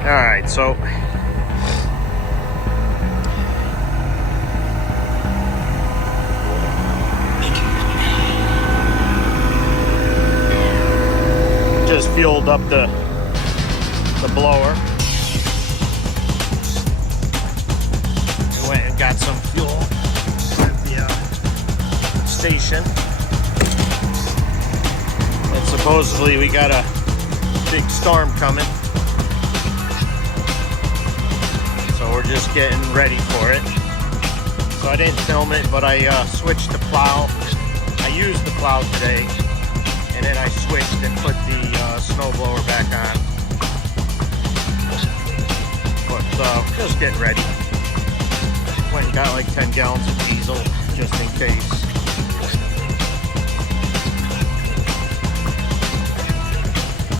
Alright, so just fueled up the blower. We went and got some fuel at the station. And supposedly we got a big storm coming. So we're just getting ready for it. So I didn't film it, but I switched the plow. I used the plow today, and then I switched and put the snowblower back on. But just getting ready. Went and got like 10 gallons of diesel just in case.